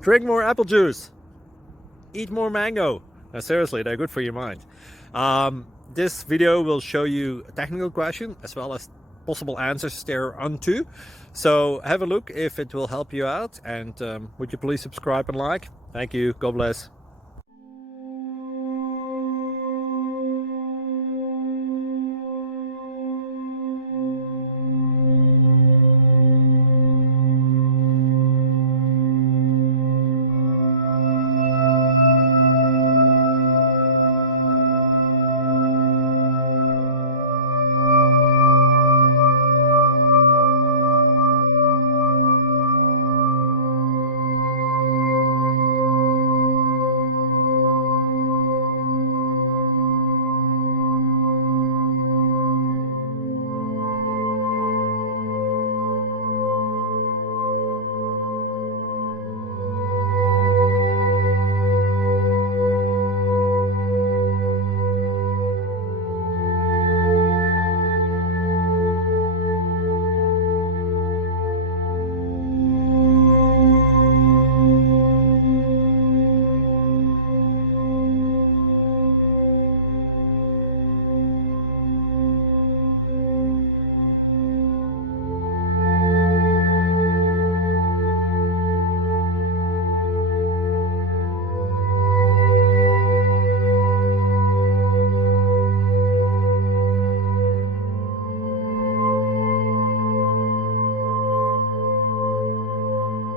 Drink more apple juice. Eat more mango. Now, seriously, they're good for your mind. This video will show you a technical question as well as possible answers thereunto. So have a look if it will help you out, and would you please subscribe and like? Thank you. God bless.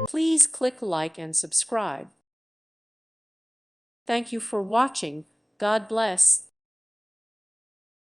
Please click like and subscribe. Thank you for watching. God bless.